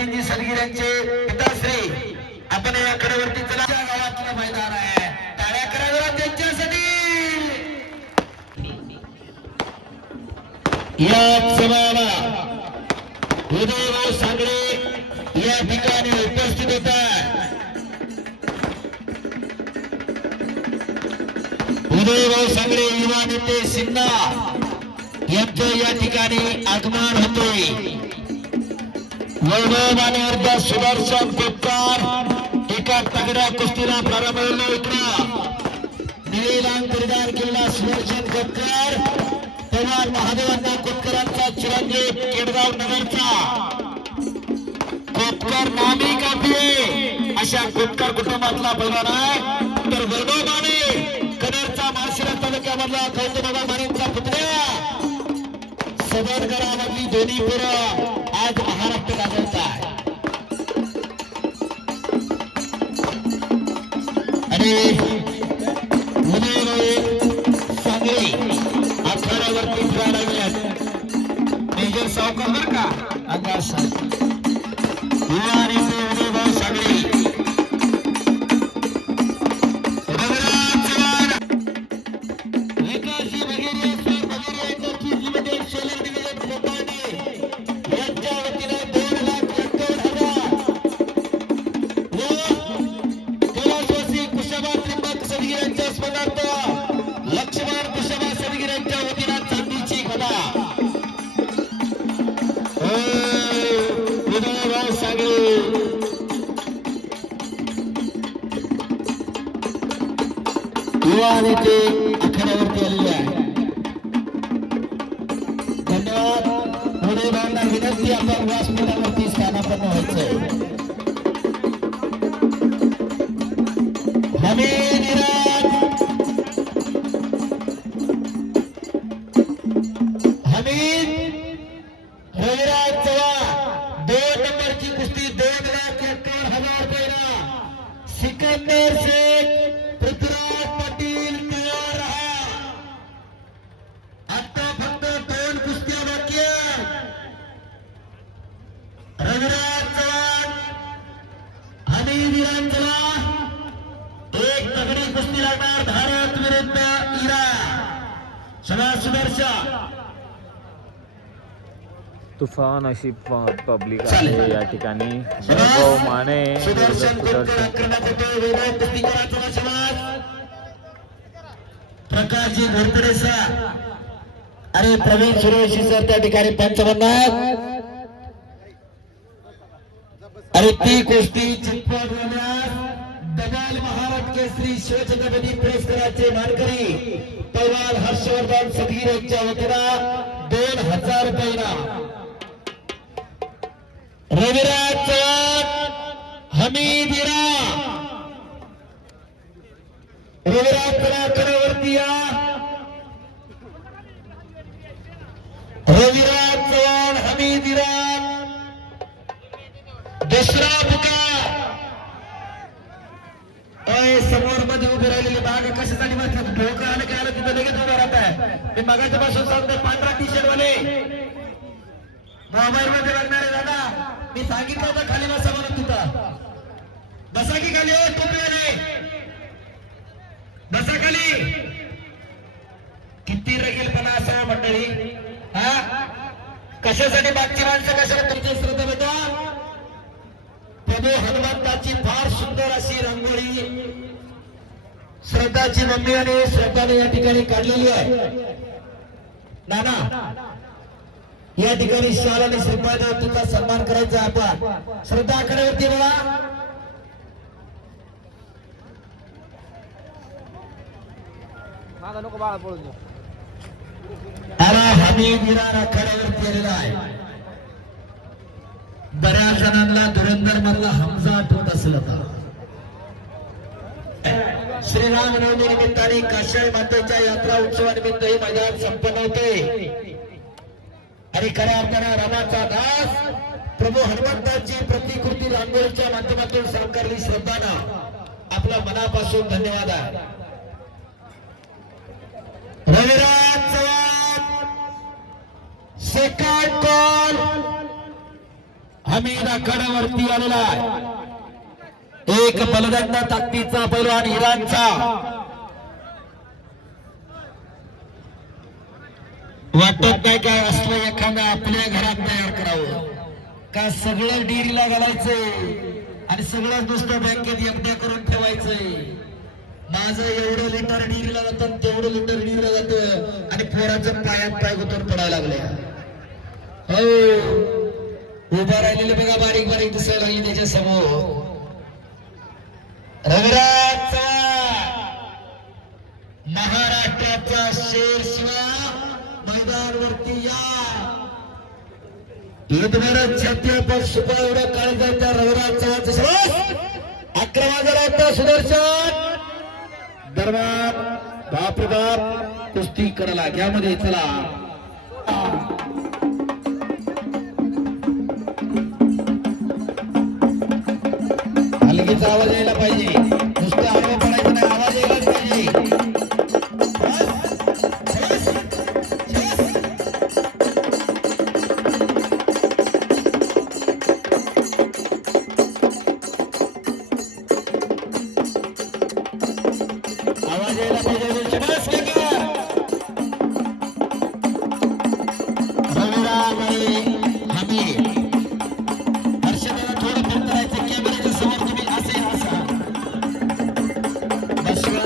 नितीनजी सदगीर पिताश्री आपण या कडेवरती चला गावातलं मैदान आहे टाळ्या कराव्या त्यांच्यासाठी या सभाला उदयभाऊ सांगळे या ठिकाणी उपस्थित होतात उदयभाऊ सांगळे युवा नेते सिन्हा यांचं या ठिकाणी आगमन होते वैभव मानेवर्ग सुदर्शन कोतकर एका तगड्या कुस्तीला प्रारंभ होईल निळेलांग परिधान केलेला सुदर्शन कोतकर तेव्हा महादेवांना कोतकरांचा चिरंजीव केडगाव नगरचा कोतकर नामी कापी अशा कोतकर कुटुंबातला पैलवान आहे तर वैभव माने कनेरचा माळशिरस तालुक्यामधला कौतुकबाबा मानेंचा पुतण्या सदरगडामधली दोन्ही पोरं आज महाराष्ट्र गाजवत आहे आणि उदयभाऊ सांगळे आखाड्यावरती खेळायला मेजर सावकार बर का अंगास युवा नेते उदयभाऊ सांगळे विकासजी वगैरे सोलर डिव्हिजन कोपाणे यांच्या वतीने 2,51,000 व कैलासवासी कुशाबा त्रिंबक सदगीर यांच्या स्मरणार्थ लक्ष्मण कुशाबा सदगीर यांच्या वतीने चांदीची गदा उदयभाऊ सांगळे युवा नेते आखाड्यावरती आलेले आहे धन्यवाद उदयभाऊंना विनंती आपण व्यासपीठावरती स्थानापन्न व्हायचंय हमीद इराद हमीद रविराज चव्हाण 2 नंबरची कुस्ती 2,51,000 रुपये सिकंदर शेख पृथ्वीराज पाटील तयार रहा आता फक्त 2 कुस्त्या बाकी आहेत रविराज चव्हाण हमीद इराद चव्हाण एक तगडी कुस्ती लागणार भारत विरुद्ध इराण सगळा सुदर्शा तुफान अशी पब्लिक आहे या ठिकाणी वैभव माने सुदर्शन प्रकाशजी घोरपडे सर अरे प्रवीण सुरेशी सर त्या ठिकाणी पंच बनणार अरे ती गोष्टी चितपट दबाल महाराष्ट्र केसरी शिवछत्रपती पुरस्काराचे मानकरी पैलवान हर्षवर्धन सदगीर यांच्या वतीनं 2,000 रुपये रविराज चव्हाण हमीद इराण रविराज कडावरती या रविराज चव्हाण हमीद इराण दुसरा पुकार समोर मध्ये उभे राहिलेले बाग कशासाठी म्हटलं डोकं आलं काय आलं तिथं लगेच उभं राहत आहे मी मगाच्या पासून सांगतो पांढरा टी शर्ट वाले मोबाईल मध्ये लागणारे दादा मी सांगितलं होतं खाली बसा म्हणून तिथं बसा की खाली टोपीवाले बसा खाली किती रगेलपणा असावा मंडळी हा कशासाठी मागची माणसं कशाला तुमची श्रद्धा बेटा प्रभू हनुमंताची फार सुंदर अशी रांगोळी श्रद्धाची मम्मी आणि श्रद्धाने या ठिकाणी काढलेली आहे नाना या ठिकाणी शाल आणि श्रीपाद तुझा सन्मान करायचा आपण श्रद्धा आकड्यावरती बघा नको बाळा पळून अरे हमीद इराण आखाड्यावरती आलेला आहे बऱ्याच जणांना धुरंधर मधला हमजा आठवत असेल आता श्रीराम नवमी निमित्ताने काशाई मातेच्या यात्रा उत्सवानिमित्त हे मैदान संपन्न होते आणि खऱ्या अर्थानं रामाचा दास प्रभू हनुमंताची प्रतिकृती रांगोळीच्या माध्यमातून साकारली श्रद्धानं आपल्या मनापासून धन्यवाद आहे रविराज चव्हाण सेकंड कॉल हमीद आखाड्यावरती आलेला आहे. एक बलदंड ताकदीचा पैलवान इराणचा. वाटत नाही काय असलं एखादं आपल्या घरात तयार करावं का सगळं डेअरीला घालायचंय आणि सगळं नुसतं बँकेत एकट्या करून ठेवायचंय. माझं एवढं लिटर डेअरीला जातं तेवढं लिटर डेअरीला जातं आणि पोराचं पायात पाय गुतून पडायला लागले. हो उभा राहिलेले बघा बारीक बारीक दिसायला लागली त्याच्या समोर. रविराज चव्हाण महाराष्ट्राचा शेर शिवा मैदानवरती या. ईदभरत छात्यापर सुपा एवढं काळ जात त्या रविराज चव्हाणचं सर्वात 11 झाला होता. सुदर्शन दरम्यान बाप रे बाप कुस्ती करायला घ्यामध्ये चला. हलगीचा आवाज यायला पाहिजे. नुसतं आडवं पडायचं नाही आवाज यायलाच पाहिजे. आवाज यायला पाहिजे. शबास काका. रविराज आणि हमीद. हर्षदाला थोडं फिरत राहायचं कॅमेऱ्याच्या समोर. तुम्ही असे असा बसवा.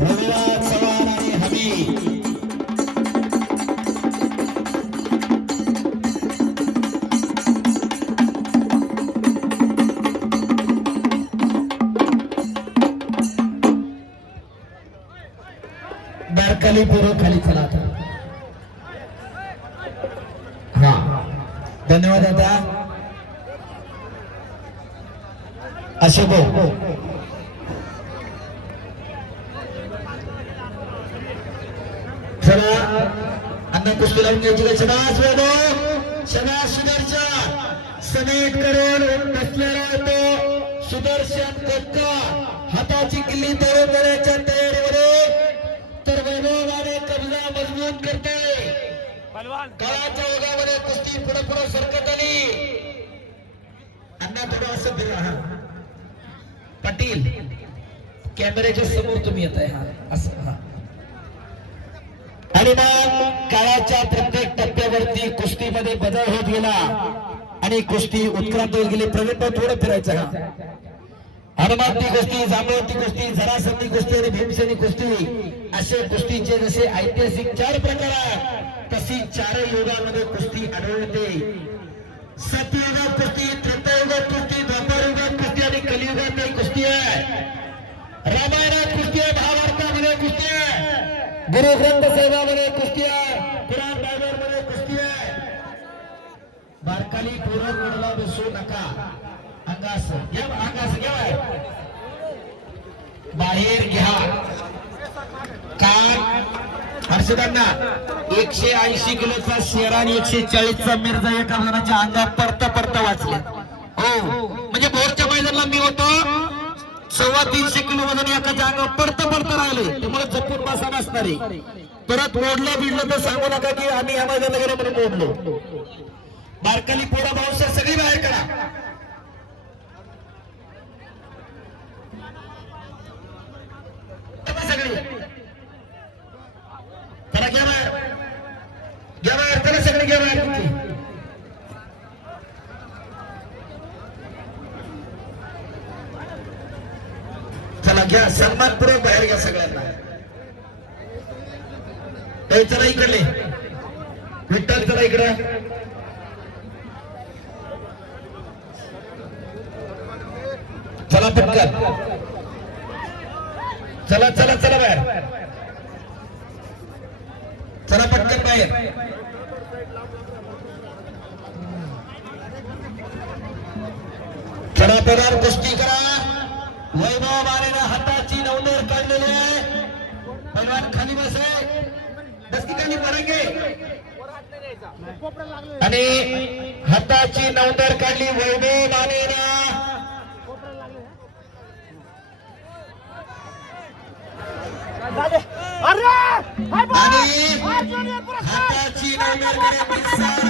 रविराज चव्हाण आणि हमीद. बारकाली पोरं खाली चला आता. हा धन्यवाद दादा. अशोक भाऊ चला अन्न कुस्ती लावून घ्यायची का. शबास वैभव. शबास सुदर्शन. समेट करून बसलेला होतो सुदर्शन कोटका. हाताची किल्ली तोडून देण्याच्या तयारीमध्ये तर वैभवाने कब्जा मजबूत करते. काळाच्या ओघामध्ये कुस्ती पुढे पुढे सरकत आली. अण्णा थोडं असं दिला. हा पाटील कॅमेऱ्याच्या समोर तुम्ही येत आहे. हा असं. हा आणि मग काळाच्या प्रत्येक टप्प्यावरती कुस्तीमध्ये बदल होत गेला आणि कुस्ती उत्क्रांत होत गेली. प्रवीण भाऊ थोडं फिरायचं. हा हनुमानती कुस्ती, जांभवती कुस्ती, जरासंधी कुस्ती आणि भीमसेनी कुस्ती असे कुस्तीचे जसे ऐतिहासिक 4 प्रकार आहेत तशी 4 युगामध्ये कुस्ती आढळते. सतयुगात कुस्ती, त्रेतायुगात कुस्ती, द्वापारयुगात कुस्ती आणि कलियुगात कुस्ती आहे. रामायणात कुस्ती आहे, महाभारतामध्ये कुस्ती आहे, गुरु ग्रंथ साहेबामध्ये कुस्ती आहे, कुराण बायबलमध्ये कुस्ती आहे. बारकाली पोरं कोणाला बसू नका. अंगास घ्या, अंगास घ्या, बाहेर घ्या. कान हर्षदांना 180 किलोचा शेरा आणि 140चा मिर्झा एका जणाच्या अंगात परता वाचले. हो म्हणजे भोरच्या मैदानाला मी होतो 350 किलो वजन एकाच्या अंगावर परता राहिले. त्यामुळे जपून बसा नसणारे. परत मोडलं बिडलं तर सांगू नका की आम्ही या मैदानाला गेलो म्हणून मोडलो. बारकाली पोरा भाऊशा सगळी बाहेर करा. सगळी चला घ्या बाहेर, घ्या बाहेर, चला सगळे घ्या बाहेर. चला घ्या, सन्मानपूर्वक बाहेर घ्या सगळ्यांना. चला इकडले विठ्ठल, चला इकडे. चला पटकन, चला चला चला बाहेर, चला पटकन बाहेर. चला पदार कुस्ती करा. वैभव मानेने हाताची नवनेर काढलेली आहे. पैलवान खाली बसे, बस की खाली मरेंगे. आणि हाताची नवदर काढली वैभव मानेना. आणि हाताची नवदर काढली